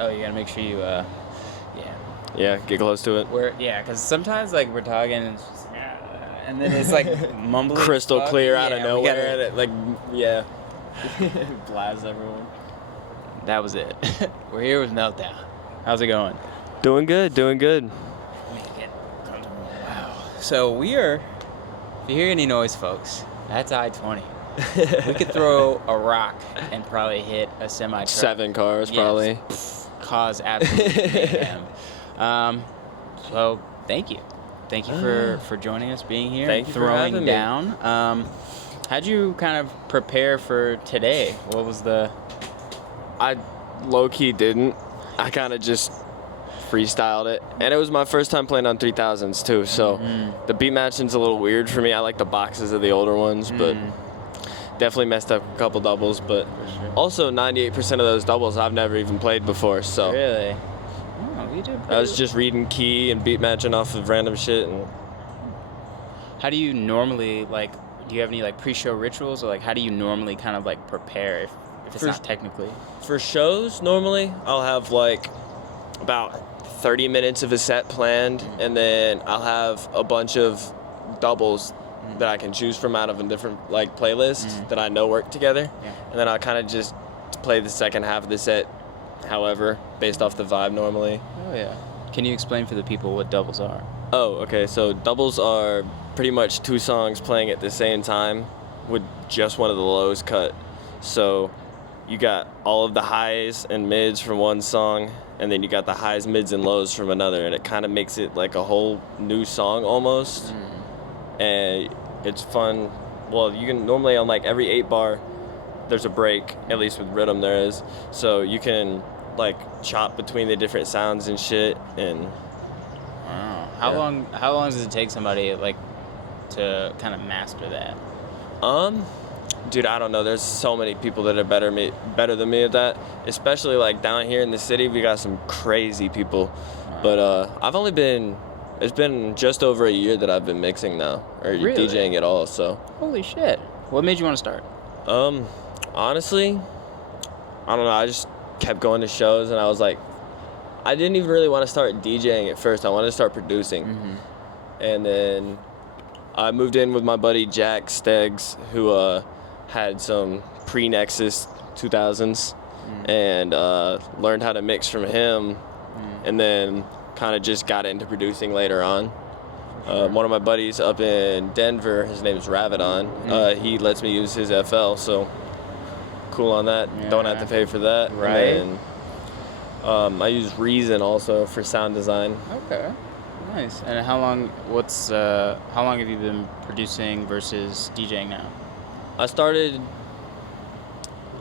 Oh, you gotta make sure you, yeah. Yeah, get close to it. Because sometimes, like, we're talking and it's just, and then it's, like, mumbling. Crystal clear out of nowhere. And it, like, blasts everyone. That was it. We're here with Meltdown. How's it going? Doing good. Wow. So we are, if you hear any noise, folks, that's I-20. We could throw a rock and probably hit a semi-truck. 7 cars, probably. Cause absolute mayhem. So thank you. Thank you for joining us, being here, Thank and you for having throwing me. down. How'd you kind of prepare for today? What was the... I low-key didn't. I kind of just freestyled it. And it was my first time playing on 3000s, too. So the beat matching's a little weird for me. I like the boxes of the older ones, but definitely messed up a couple doubles. But also 98% of those doubles I've never even played before. So Really? Oh, you did pretty I was just reading key and beat matching off of random shit. And How do you normally, like, do you have any, like, pre-show rituals? Or, like, how do you normally kind of, like, prepare if it's not technically? For shows, normally, I'll have, like, about 30 minutes of a set planned, and then I'll have a bunch of doubles that I can choose from out of a different, like, playlist that I know work together. Yeah. And then I'll kind of just play the second half of the set, however, based off the vibe normally. Oh, yeah. Can you explain for the people what doubles are? Oh, okay. So doubles are pretty much 2 songs playing at the same time with just one of the lows cut. So you got all of the highs and mids from one song, and then you got the highs, mids, and lows from another, and it kind of makes it like a whole new song almost. And it's fun. Well, you can normally on like every 8 bar, there's a break, at least with Riddim there is. So you can like chop between the different sounds and shit. And Wow. How long does it take somebody, like, to kind of master that? Dude, I don't know. There's so many people that are better than me at that. Especially like down here in the city, we got some crazy people. But it's been just over a year that I've been mixing now, or Really? DJing at all. So Holy shit. What made you want to start? honestly, I don't know. I just kept going to shows, and I was like, I didn't even really want to start DJing at first. I wanted to start producing, and then I moved in with my buddy Jack Steggs, who had some pre-Nexus 2000s, and learned how to mix from him, and then kind of just got into producing later on. One of my buddies up in Denver, his name is Ravidon, he lets me use his FL, so cool on that. Don't have to pay for that. Right. And then, I use Reason also for sound design. Okay. Nice. And how long have you been producing versus DJing now? I started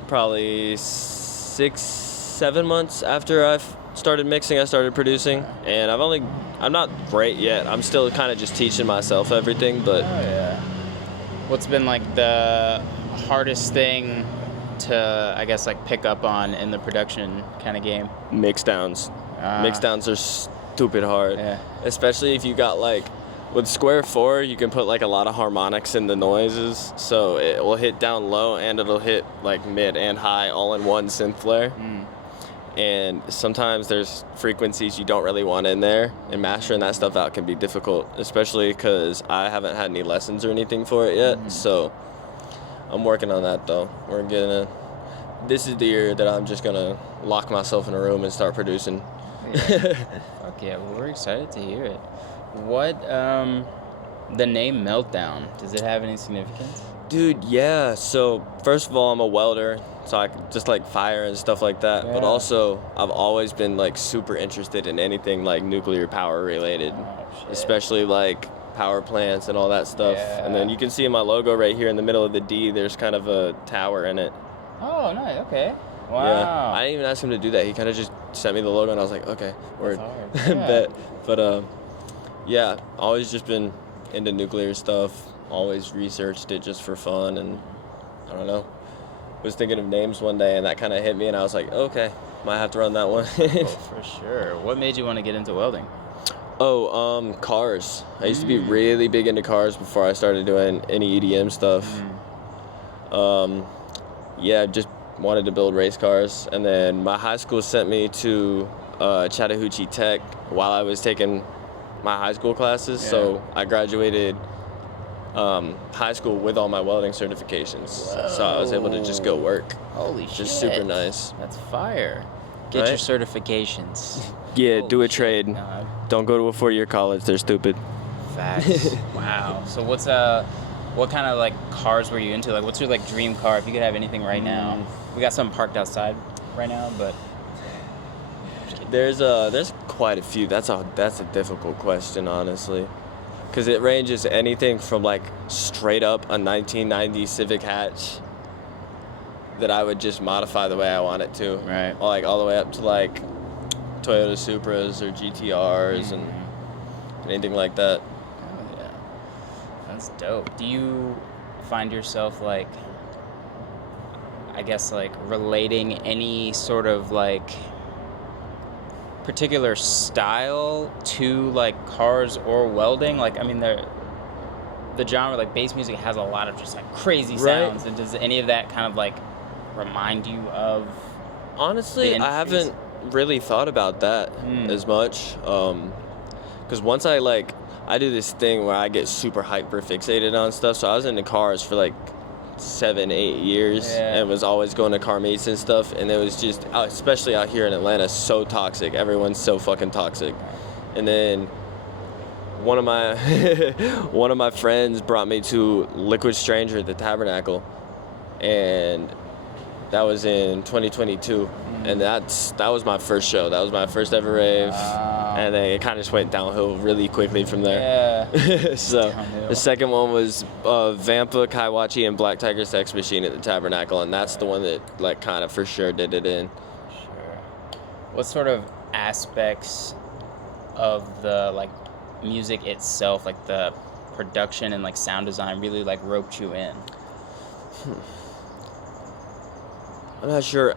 probably 6-7 months after I've started mixing. I started producing, and I'm not great yet. I'm still kind of just teaching myself everything, but Oh, yeah. What's been, like, the hardest thing to, I guess, like, pick up on in the production kind of game? mix downs. Mix downs are stupid hard. Yeah. Especially if you got, like, with Square 4, you can put, like, a lot of harmonics in the noises, so it will hit down low and it'll hit, like, mid and high all in one synth flare. And sometimes there's frequencies you don't really want in there, and mastering that stuff out can be difficult, especially because I haven't had any lessons or anything for it yet. So I'm working on that, though. This is the year that I'm just gonna lock myself in a room and start producing. Fuck yeah, well, we're excited to hear it. What, the name Meltdown, does it have any significance? Dude, yeah. So first of all, I'm a welder, so I just like fire and stuff like that. But Yeah. also, I've always been like super interested in anything like nuclear power related, especially like power plants and all that stuff. Yeah. And then you can see in my logo right here in the middle of the D, there's kind of a tower in it. Oh, nice, okay. Wow. Yeah. I didn't even ask him to do that. He kind of just sent me the logo, and I was like, okay, word. That's hard. Yeah. Bet. But yeah, always just been into nuclear stuff. Always researched it just for fun, and I don't know. Was thinking of names one day, and that kind of hit me, and I was like, okay, might have to run that one. Oh, for sure. What made you want to get into welding? Cars. I used to be really big into cars before I started doing any EDM stuff. Yeah, just wanted to build race cars. And then my high school sent me to Chattahoochee Tech while I was taking my high school classes. Yeah. So I graduated high school with all my welding certifications. Whoa. So I was able to just go work. Holy shit. Just super nice. That's fire. Get Right? your certifications. Yeah, Holy do a shit. trade. No, Don't go to a 4-year college. They're stupid. facts. Wow. So what kind of like cars were you into? Like, what's your like dream car? If you could have anything right now, we got something parked outside right now, but There's quite a few. That's a difficult question, honestly, because it ranges anything from like straight up a 1990 Civic hatch that I would just modify the way I want it to, right. or like all the way up to like Toyota Supras or GTRs and anything like that. Oh yeah, that's dope. Do you find yourself like, I guess like relating any sort of like particular style to like cars or welding? Like, I mean, the genre like bass music has a lot of just like crazy sounds, and does any of that kind of like remind you of? Honestly, I haven't really thought about that as much, because once I do this thing where I get super hyper fixated on stuff. So I was into cars for like 7-8 years and was always going to car meets and stuff, and it was just, especially out here in Atlanta, so toxic. Everyone's so fucking toxic. And then one of my friends brought me to Liquid Stranger at the Tabernacle, and that was in 2022, and that was my first show. That was my first ever rave. Wow. And then it kind of just went downhill really quickly from there. Yeah. So Downhill. the second one was Vampa, Kaiwachi, and Black Tiger Sex Machine at the Tabernacle, and that's the one that like kind of for sure did it in. Sure. What sort of aspects of the like music itself, like the production and like sound design, really like roped you in? I'm not sure.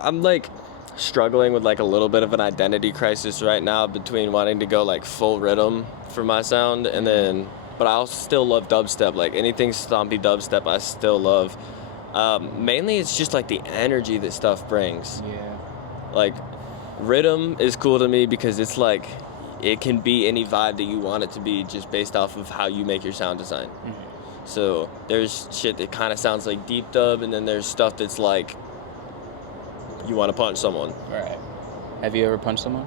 I'm like struggling with like a little bit of an identity crisis right now between wanting to go like full rhythm for my sound, and then but I also still love dubstep. Like anything stompy dubstep I still love. Mainly it's just like the energy that stuff brings. Yeah. Like Riddim is cool to me because it's like it can be any vibe that you want it to be just based off of how you make your sound design. So there's shit that kind of sounds like deep dub, and then there's stuff that's like you want to punch someone. Right. Have you ever punched someone?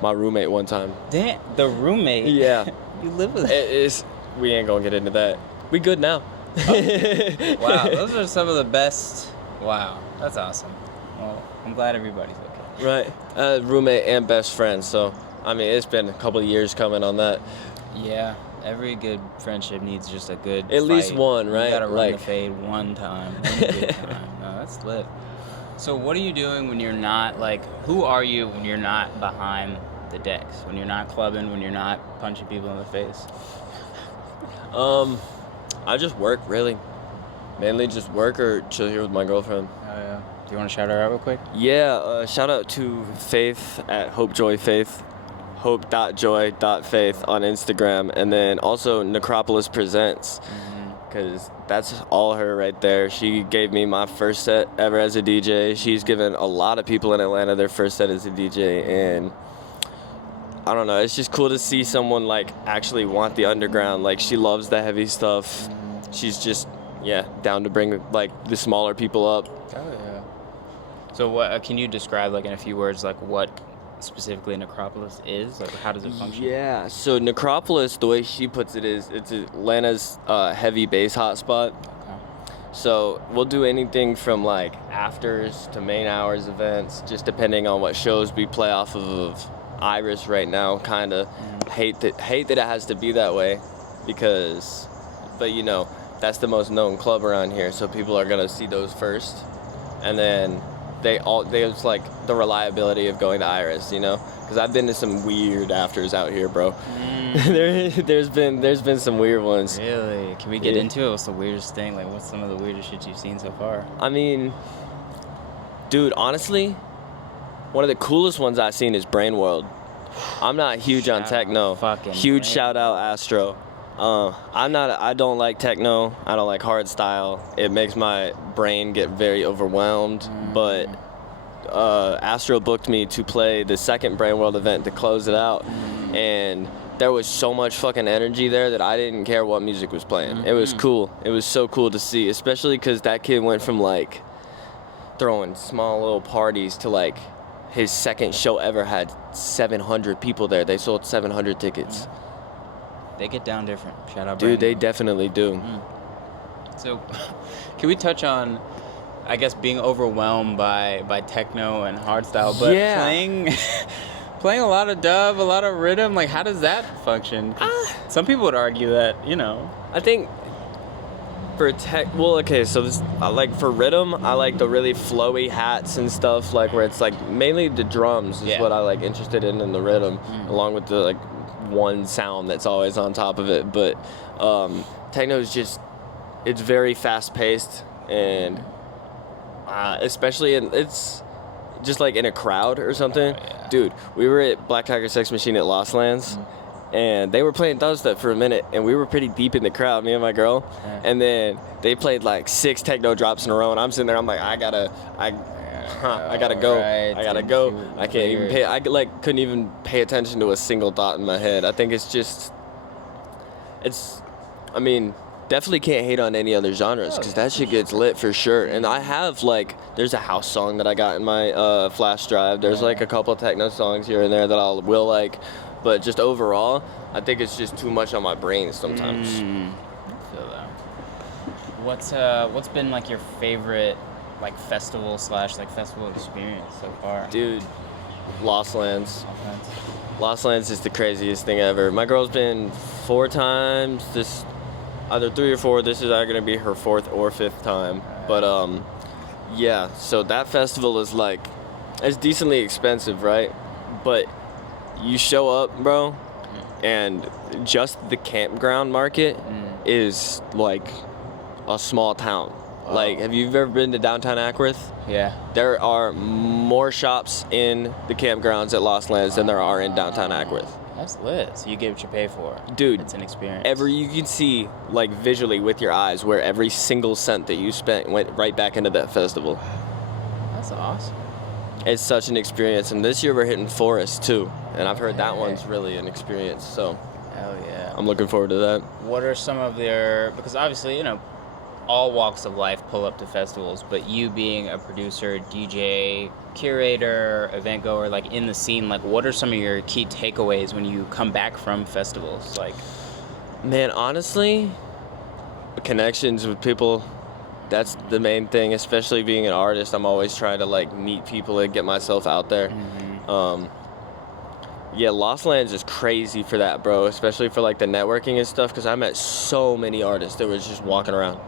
My roommate one time. Damn, the roommate. Yeah. You live with It is. We ain't gonna get into that. We good now. Wow, those are some of the best. Wow, that's awesome. Well, I'm glad everybody's okay. Right. Roommate and best friend. So I mean, it's been a couple of years coming on that. Yeah. Every good friendship needs just a good At least fight. one, right? You gotta run Like- the fade one time. One good time. No, that's lit. So what are you doing when you're not, like, who are you when you're not behind the decks? When you're not clubbing, when you're not punching people in the face? I just work, really. Mainly just work or chill here with my girlfriend. Oh, yeah. Do you want to shout her out real quick? Yeah, shout out to Faith at HopeJoyFaith, hope.joy.faith on Instagram, and then also Necropolis Presents, because that's all her right there. She gave me my first set ever as a DJ. She's given a lot of people in Atlanta their first set as a DJ, and I don't know, it's just cool to see someone like actually want the underground. Like, she loves the heavy stuff. She's just, yeah, down to bring like the smaller people up. Oh, yeah. So what can you describe, like, in a few words, like, what specifically Necropolis is? Like, how does it function? Yeah, so Necropolis, the way she puts it is, it's Atlanta's heavy bass hotspot. Okay. So we'll do anything from like afters to main hours events, just depending on what shows we play off of Iris right now. Kind of hate that it has to be that way, because, but you know, that's the most known club around here, so people are gonna see those first, and then it's like the reliability of going to Iris, you know, because I've been to some weird afters out here, bro. There's been some weird ones. Really? Can we get into it? What's the weirdest thing? Like, what's some of the weirdest shit you've seen so far? I mean, dude, honestly, one of the coolest ones I've seen is Brain World. I'm not huge on techno. Fucking Huge Brain shout out Astro. I don't like techno. I don't like hard style. It makes my brain get very overwhelmed. But Astro booked me to play the second Brain World event to close it out, and there was so much fucking energy there that I didn't care what music was playing. It was cool. It was so cool to see, especially because that kid went from like throwing small little parties to like his second show ever had 700 people there. They sold 700 tickets. They get down different. Shout out, dude. They definitely do. So, can we touch on, I guess, being overwhelmed by techno and hardstyle, but playing a lot of dub, a lot of Riddim? Like, how does that function? Some people would argue that, I think for so this, like for Riddim, I like the really flowy hats and stuff, like where it's like mainly the drums is what I like interested in the Riddim, along with the like one sound that's always on top of it. But techno is it's very fast paced, and especially it's just like in a crowd or something. Dude, we were at Black Tiger Sex Machine at Lost Lands, and they were playing dubstep for a minute, and we were pretty deep in the crowd, me and my girl, and then they played like 6 techno drops in a row, and I'm sitting there, I'm like, I gotta go. Right, I gotta go. I can't even couldn't even pay attention to a single thought in my head. I think definitely can't hate on any other genres, because that shit gets lit for sure. And I have there's a house song that I got in my flash drive. There's like a couple techno songs here and there that I will like, but just overall, I think it's just too much on my brain sometimes. I feel that. What's been like your favorite like festival experience so far? Dude, Lost Lands. Lost Lands is the craziest thing ever. My girl's been 4 times. Either 3 or 4. This is either gonna be her 4th or 5th time. But yeah. So that festival is it's decently expensive, right? But you show up, bro, and just the campground market is like a small town. Like, have you ever been to downtown Ackworth? Yeah. There are more shops in the campgrounds at Lost Lands than there are in downtown Ackworth. That's lit. So you get what you pay for. Dude, it's an experience. You can see visually with your eyes where every single cent that you spent went right back into that festival. That's awesome. It's such an experience, and this year we're hitting Forest too, and I've heard that one's really an experience. So, hell yeah. I'm looking forward to that. What are some of because obviously all walks of life pull up to festivals, but you being a producer, DJ, curator, event goer, in the scene, what are some of your key takeaways when you come back from festivals? Man, honestly, connections with people, that's the main thing, especially being an artist. I'm always trying to meet people and get myself out there. Yeah, Lost Lands is crazy for that, bro, especially for the networking and stuff, because I met so many artists that was just walking around.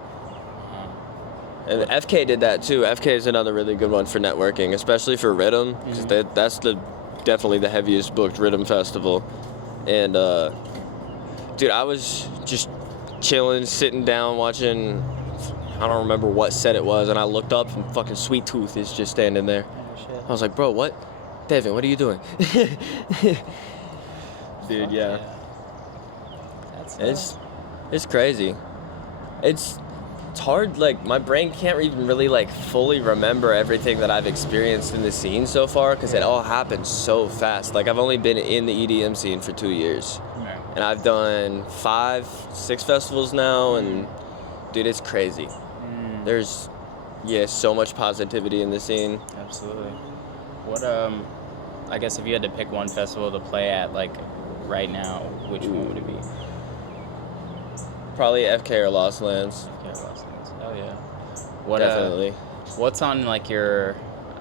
And FK did that too. FK is another really good one for networking, especially for Riddim, because that's definitely the heaviest booked Riddim festival. And dude, I was just chilling, sitting down, watching. I don't remember what set it was, and I looked up and fucking Sweet Tooth is just standing there. Oh, shit. I was like, bro, what? Devin, what are you doing? Dude, yeah. It's crazy. It's hard, my brain can't even really fully remember everything that I've experienced in the scene so far, because it all happened so fast. I've only been in the EDM scene for 2 years, and I've done 5-6 festivals now, and dude, it's crazy. There's so much positivity in the scene. Absolutely. What I guess if you had to pick one festival to play at right now, which one would it be? Probably FK or Lost Lands. Oh yeah. Definitely. What's on your,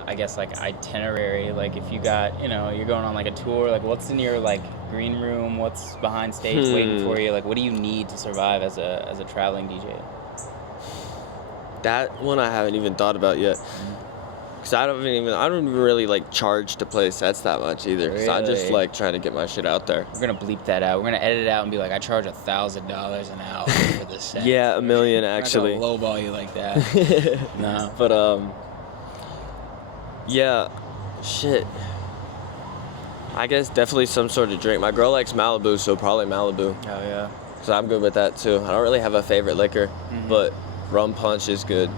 I guess itinerary? If you got, you're going on a tour. What's in your green room? What's behind stage waiting for you? What do you need to survive as a traveling DJ? That one I haven't even thought about yet. Because I don't even really charge to play sets that much either. Really? So I just trying to get my shit out there. We're gonna bleep that out. We're gonna edit it out and be I charge $1,000 an hour for this set. Yeah, $1 million actually. I'm not gonna lowball you like that. No. But yeah, shit. I guess definitely some sort of drink. My girl likes Malibu, so probably Malibu. Oh yeah. because I'm good with that too. I don't really have a favorite liquor, but rum punch is good,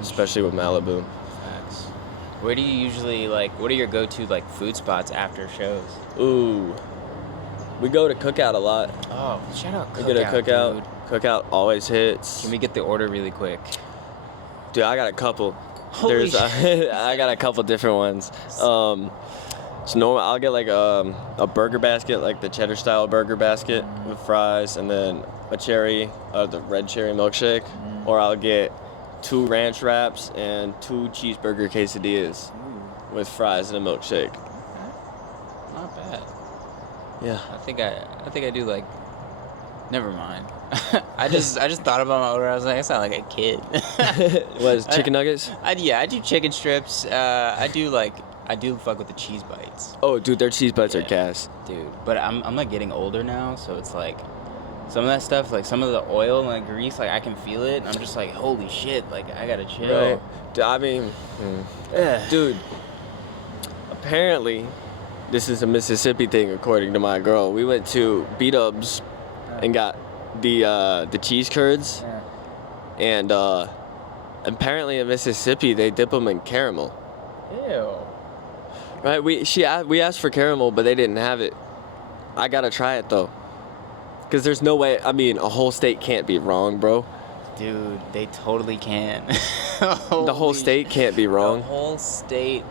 especially with Malibu. Facts. Where do you usually what are your go-to food spots after shows? Ooh, we go to Cookout a lot. Oh, shout out Cookout. We go to Cookout. Dude. Cookout always hits. Can we get the order really quick? Dude, I got a couple. Holy shit. I got a couple different ones. So normal, I'll get a burger basket, the cheddar style burger basket with fries, and then the red cherry milkshake, or I'll get 2 ranch wraps and 2 cheeseburger quesadillas with fries and a milkshake. Not bad. Yeah. I think I do never mind. I just thought about my order. I was like, I sound like a kid. What is chicken nuggets? I do chicken strips. I do fuck with the cheese bites. Oh, dude, their cheese bites are gas. Dude, but I'm getting older now, so it's some of that stuff, some of the oil and the grease, I can feel it, and I'm just holy shit, I gotta chill. Right. Dude, I mean, dude, apparently, this is a Mississippi thing, according to my girl. We went to B-Dubs and got the cheese curds, and apparently in Mississippi they dip them in caramel. Ew. Right? We asked for caramel, but they didn't have it. I gotta try it though, because there's no way. I mean, a whole state can't be wrong, bro. Dude, they totally can. The whole state can't be wrong. The whole state.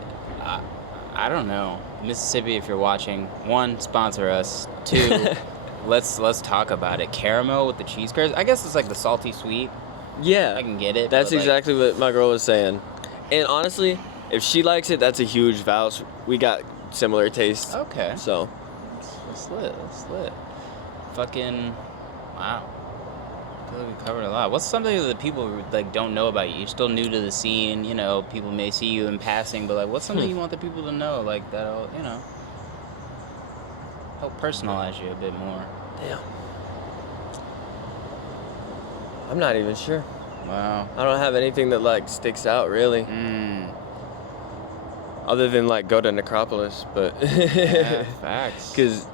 I don't know. Mississippi, if you're watching, 1, sponsor us. 2, let's talk about it. Caramel with the cheese curds. I guess it's the salty sweet. Yeah, I can get it. That's exactly what my girl was saying. And honestly, if she likes it, that's a huge vows. We got similar tastes. Okay. So. That's lit. Fucking, wow. I feel like we covered a lot. What's something that people don't know about you? You're still new to the scene. People may see you in passing, but what's something you want the people to know? That'll help personalize you a bit more. Damn. I'm not even sure. Wow. I don't have anything that sticks out really. Other than go to Necropolis, but Yeah, facts. Cause,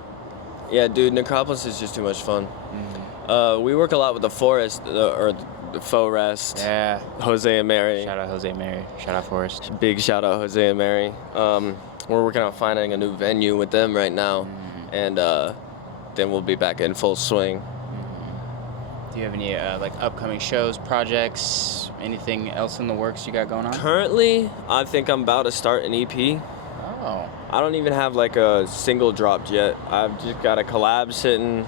yeah, dude, Necropolis is just too much fun. We work a lot with the Forest or the Faux Rest. Yeah. Jose and Mary. Shout out Jose and Mary. Shout out Forrest. Big shout out Jose and Mary. We're working on finding a new venue with them right now, and then we'll be back in full swing. Do you have any upcoming shows, projects, anything else in the works you got going on? Currently, I think I'm about to start an EP. Oh. I don't even have a single dropped yet. I've just got a collab sitting,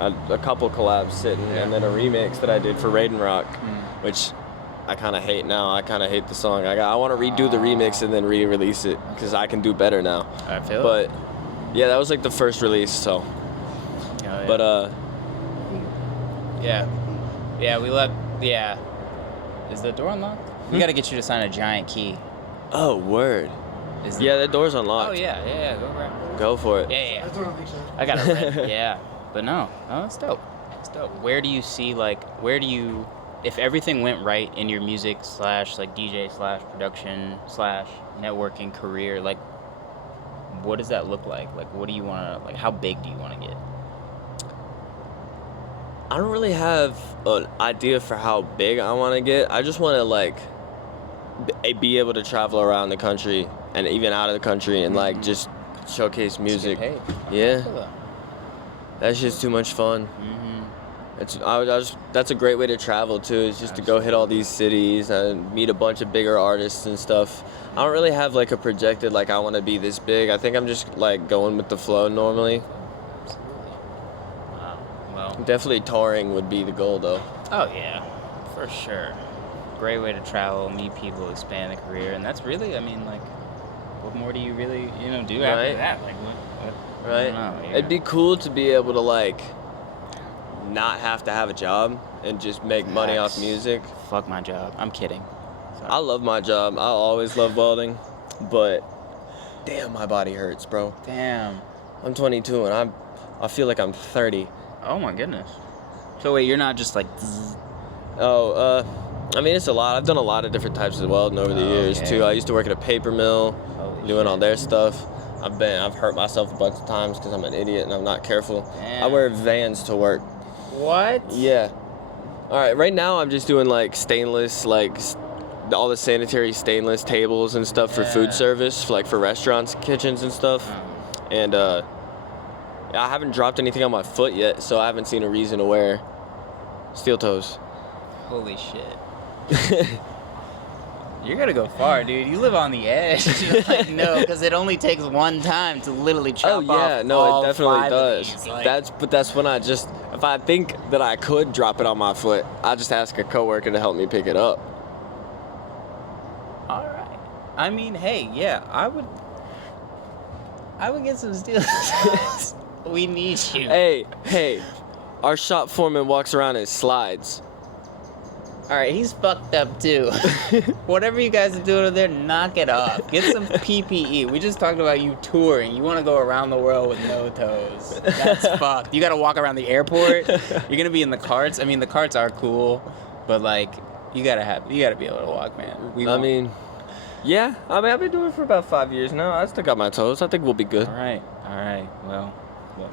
a couple collabs sitting, and then a remix that I did for Riddim Rock, which I kind of hate now. I kind of hate the song. I want to redo the remix and then re-release it because I can do better now. I feel But yeah, that was the first release. So. Yeah. But Yeah, we left. Yeah. Is the door unlocked? We got to get you to sign a giant key. Oh, word. Yeah, the door's unlocked. Oh, yeah. Go grab it. Go for it. Yeah. I got it ready. Yeah. But no, it's dope. It's dope. Where do you see, if everything went right in your music / DJ / production / networking career, what does that look like? What do you want to, how big do you want to get? I don't really have an idea for how big I want to get. I just want to be able to travel around the country and even out of the country and just showcase music. Yeah, that's just too much fun. That's a great way to travel too. Is just to go hit all these cities and meet a bunch of bigger artists and stuff. I don't really have a projected I want to be this big. I think I'm just going with the flow normally. Definitely touring would be the goal, though. Oh, yeah, for sure. Great way to travel, meet people, expand the career, and that's really, what more do you really, do after that? What? Right. I don't know, It'd be cool to be able to, not have to have a job and just make money off music. Fuck my job. I'm kidding. Sorry. I love my job. I always love welding, but damn, my body hurts, bro. Damn. I'm 22 and I feel like I'm 30. Oh my goodness. So wait, you're not just I mean, it's a lot. I've done a lot of different types of welding over the years too. I used to work at a paper mill, doing all their stuff. I've hurt myself a bunch of times because I'm an idiot and I'm not careful. Damn. I wear Vans to work. What? Yeah. All right, right now I'm just doing like stainless, like all the sanitary stainless tables and stuff for food service, like for restaurants, kitchens and stuff. And I haven't dropped anything on my foot yet, so I haven't seen a reason to wear steel toes. Holy shit. You're gonna go far, dude. You live on the edge. Like, no, because it only takes one time to literally chop off. Oh yeah, no, all it definitely 5 does. of these. Like, That's when I just, if I think that I could drop it on my foot, I just ask a coworker to help me pick it up. all right. I mean, hey, yeah, I would get some steel. We need you. Hey, our shop foreman walks around in slides. All right, he's fucked up too. Whatever you guys are doing over there, knock it off. Get some PPE. We just talked about you touring. You want to go around the world with no toes. That's fucked. You got to walk around the airport. You're gonna be in the carts. I mean, the carts are cool, but like, you gotta be able to walk, man. Yeah. I've been doing it for about 5 years now. I still got my toes. I think we'll be good. All right. Well, look.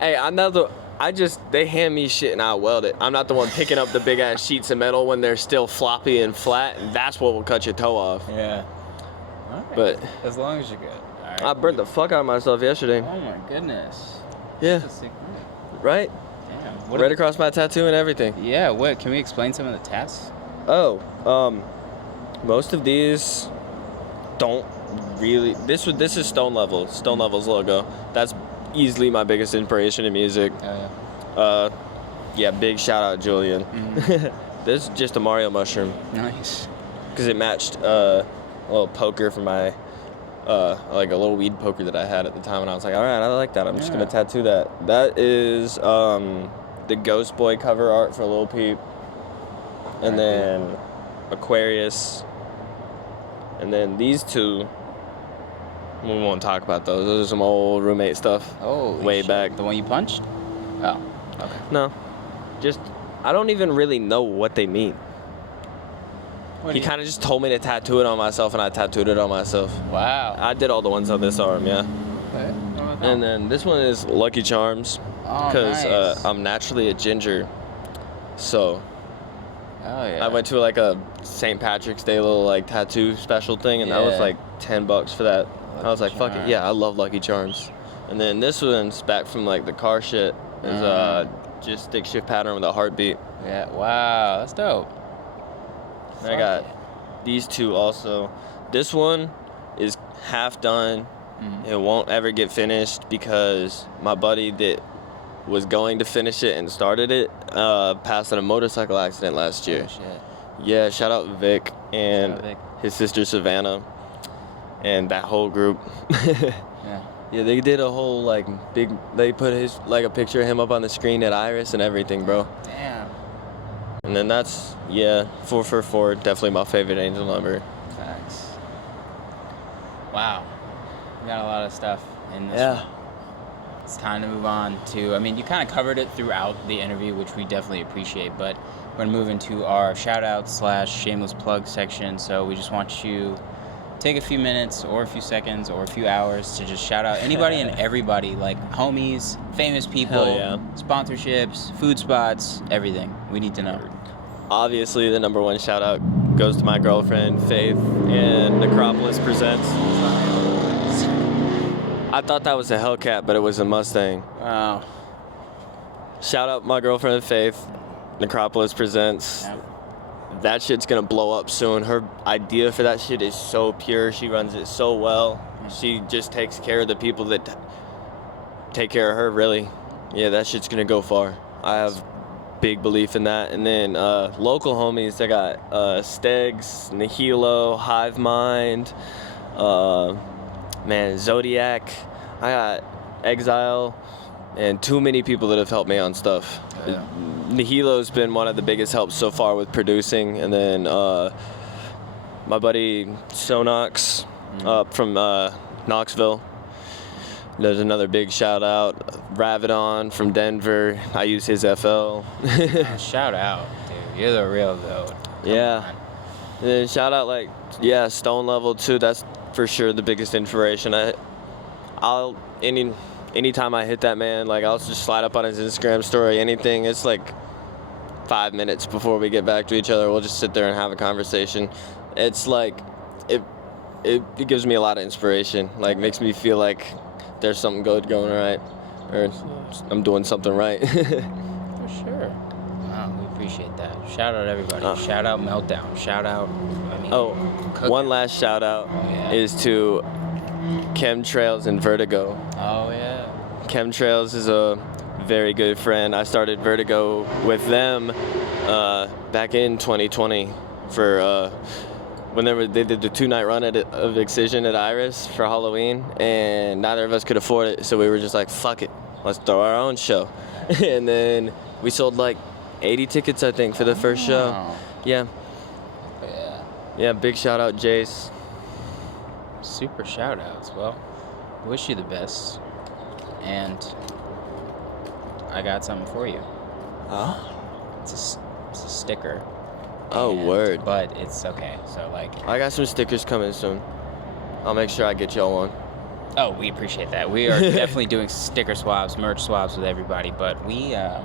Hey, they hand me shit and I weld it. I'm not the one picking up the big ass sheets of metal when they're still floppy and flat, and that's what will cut your toe off. Yeah. All right. But as long as you're good. All right. I burnt the fuck out of myself yesterday. Oh my goodness. Yeah. That's a sick move. Right? Damn. Right across my tattoo and everything. Yeah. What? Can we explain some of the tats? Most of these don't really. This is Stone Level's logo. That's easily my biggest inspiration in music. Oh Yeah, big shout out Julian. This is just a Mario mushroom yeah. Nice. because it matched a little poker for my like a little weed poker that I had at the time, and I was like, all right, I like that. I'm just gonna tattoo that. That is the Ghost Boy cover art for Lil Peep, and then Aquarius, and then these two. We won't talk about those. Those are some old roommate stuff. Oh, way shit. back. The one you punched? Oh, okay. No, just I don't even really know what they mean. He kind of just told me to tattoo it on myself, and I tattooed it on myself. Wow. I did all the ones on this arm, yeah. Okay. What about that? And then this one is Lucky Charms, Oh, because nice. I'm naturally a ginger. So Oh yeah. I went to like a St. Patrick's Day little like tattoo special thing, and that was Yeah. like $10 for that. I was like, fuck it, Charms. yeah, I love Lucky Charms. And then this one's back from like the car shit. Is just stick shift pattern with a heartbeat. Yeah. Wow. That's dope. And I got these two also. This one is half done. It won't ever get finished because my buddy that was going to finish it and started it passed in a motorcycle accident last year. Oh, shit. Yeah, shout out Vic and Shout out Vic. his sister Savannah and that whole group. Yeah. Yeah, they did a whole like big. They put his like a picture of him up on the screen at Iris and everything, bro. Damn. And then that's 444, definitely my favorite angel number. Facts. Wow. We got a lot of stuff in this Yeah. one. It's time to move on to, I mean, you kind of covered it throughout the interview, which we definitely appreciate, but we're going to move into our shout-out/shameless plug section, so we just want you take a few minutes or a few seconds or a few hours to just shout out anybody and everybody, like homies, famous people, Hell yeah. sponsorships, food spots, everything. We need to know. Obviously, the number one shout out goes to my girlfriend, Faith, and Necropolis Presents. I thought that was a Hellcat, but it was a Mustang. Wow. Shout out my girlfriend, Faith, Necropolis Presents. Yeah. That shit's gonna blow up soon. Her idea for that shit is so pure. She runs it so well. She just takes care of the people that take care of her, really. Yeah, that shit's gonna go far. I have big belief in that. And then local homies, I got Stegs, Nihilo, Hive Mind, Zodiac. I got Exile, and too many people that have helped me on stuff. Yeah. Nihilo's been one of the biggest helps so far with producing, and then my buddy Sonox from Knoxville. There's another big shout out. Ravidon from Denver. I use his FL. Shout out, dude. You're the real goat. Yeah. And then shout out Stone Level too. That's for sure the biggest inspiration. anytime I hit that man, like I'll just slide up on his Instagram story, anything. It's like 5 minutes before we get back to each other. We'll just sit there and have a conversation. It's like it gives me a lot of inspiration. Like makes me feel like there's something good going right, or I'm doing something right. For sure. Wow, we appreciate that. Shout out everybody. Shout out Meltdown. Shout out. One last shout out is to Chemtrails and Vertigo. Oh yeah. Chemtrails is a very good friend. I started Vertigo with them back in 2020 for when they did the 2-night run of Excision at Iris for Halloween, and neither of us could afford it, so we were just like, fuck it, let's throw our own show. And then we sold like 80 tickets, I think, for the first show. Yeah. Yeah, big shout out, Jace. Super shout outs. Well, wish you the best. And I got something for you. Huh? It's a sticker. Oh, word. But it's okay. So, like... I got some stickers coming soon. I'll make sure I get y'all one. Oh, we appreciate that. We are definitely doing sticker swaps, merch swaps with everybody, but we're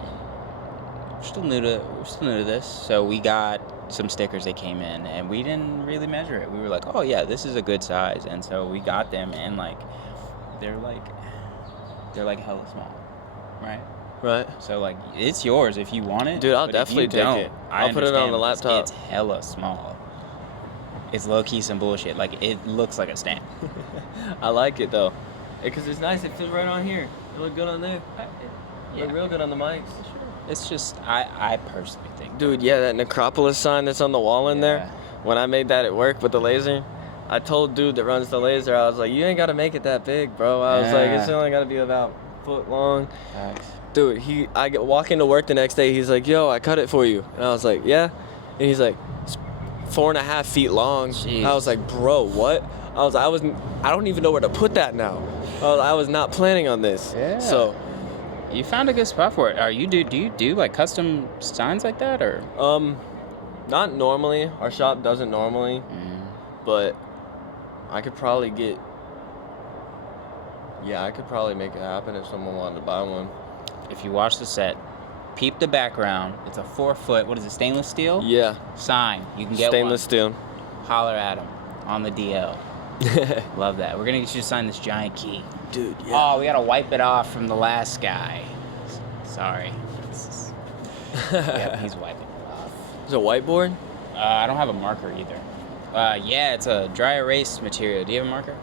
still new to this. So we got some stickers that came in, and we didn't really measure it. We were like, oh yeah, this is a good size, and so we got them, and like they're like hella small, right? Right. So like it's yours if you want it. Dude, I'll definitely take it. I'll put it on the laptop. It's hella small. It's low key some bullshit. Like it looks like a stamp. I like it though, because it's nice. It fits right on here. It look good on there. It look real good on the mics. It's just I personally think. Dude, yeah, that Necropolis sign that's on the wall in there. When I made that at work with the laser, I told dude that runs the laser, I was like, you ain't gotta make it that big, bro. I was like, it's only gotta be about a foot long. Nice. Dude, I walk into work the next day, he's like, yo, I cut it for you. And I was like, yeah. And he's like, it's 4.5 feet long. Jeez. I was like, bro, what? I don't even know where to put that now. I was not planning on this. Yeah. So you found a good spot for it. Do you do like custom signs like that, or? Not normally. Our shop doesn't normally, but I could probably make it happen if someone wanted to buy one. If you watch the set, peep the background. It's a 4-foot, what is it, stainless steel? Yeah. Sign. You can get stainless one. steel. Holler at him on the DL. Love that. We're gonna get you to sign this giant key. Dude, yeah. Oh, we gotta wipe it off from the last guy. Sorry. Yep, he's wiping it off. Is it a whiteboard? I don't have a marker either. Yeah, it's a dry erase material. Do you have a marker?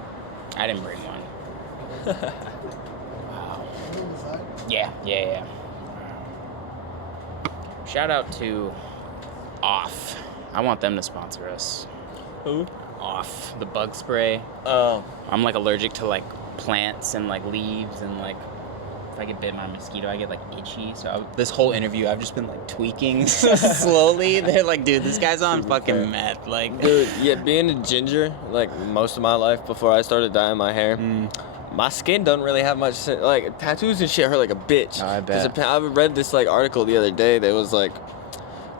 I didn't bring one. Wow. Yeah. Shout out to Off. I want them to sponsor us. Who? Off. The bug spray. Oh. I'm like allergic to like plants and like leaves, and like if I get bit by a mosquito, I get like itchy. So this whole interview, I've just been like tweaking slowly. They're like, dude, this guy's on fucking meth. Like, dude, yeah, being a ginger, like most of my life before I started dyeing my hair, my skin doesn't really have much, like tattoos and shit hurt like a bitch. Oh, I bet. I read this like article the other day that was like,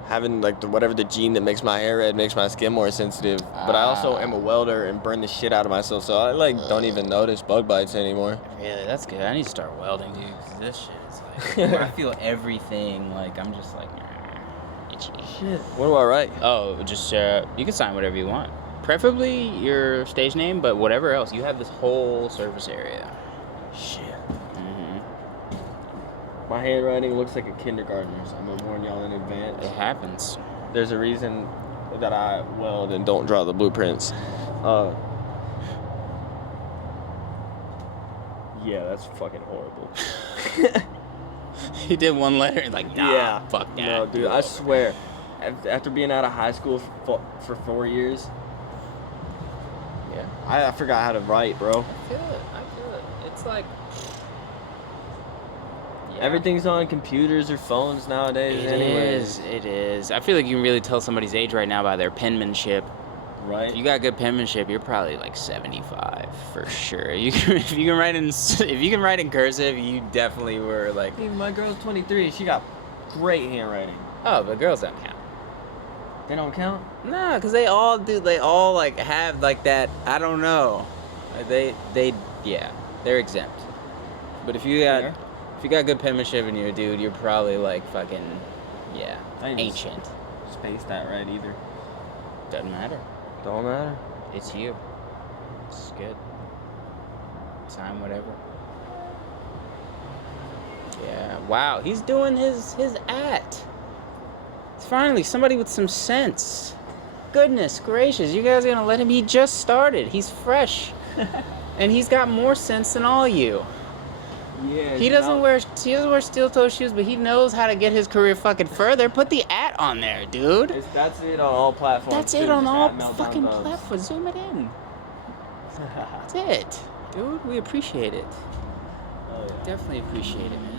having like whatever the gene that makes my hair red makes my skin more sensitive. But I also am a welder and burn the shit out of myself, so I like don't even notice bug bites anymore. Really, that's good. I need to start welding, dude. 'Cause this shit is like, I feel everything. Like I'm just like itchy. Shit. What do I write? Oh, just you can sign whatever you want. Preferably your stage name, but whatever else. You have this whole surface area. Shit. My handwriting looks like a kindergartner's. I'm gonna warn y'all in advance. It happens. There's a reason that I weld and don't draw the blueprints. Yeah, that's fucking horrible. He did one letter and like, nah, yeah. Fuck that. No, dude, I swear. After being out of high school for 4 years, yeah, I forgot how to write, bro. I feel it. It's like... Yeah. Everything's on computers or phones nowadays. It is. I feel like you can really tell somebody's age right now by their penmanship. Right. If you got good penmanship, you're probably like 75 for sure. If you can write in cursive, you definitely were like. Even my girl's 23. She got great handwriting. Oh, but girls don't count. They don't count? Nah, cause they all do. They all like have like that. I don't know. They're exempt. But if you got good penmanship and you're a dude, you're probably like fucking, yeah, ancient. Space that right either. Doesn't matter. Don't matter. It's you. It's good. Sign whatever. Yeah. Wow. He's doing his act. Finally, somebody with some sense. Goodness gracious, you guys are gonna let him? He just started. He's fresh, and he's got more sense than all you. Yeah. He doesn't wear steel toe shoes, but he knows how to get his career fucking further. Put the @ on there, dude. That's it on all platforms. That's it on all fucking platforms. Zoom it in. That's it, dude. We appreciate it. Oh, yeah. Definitely appreciate it, man.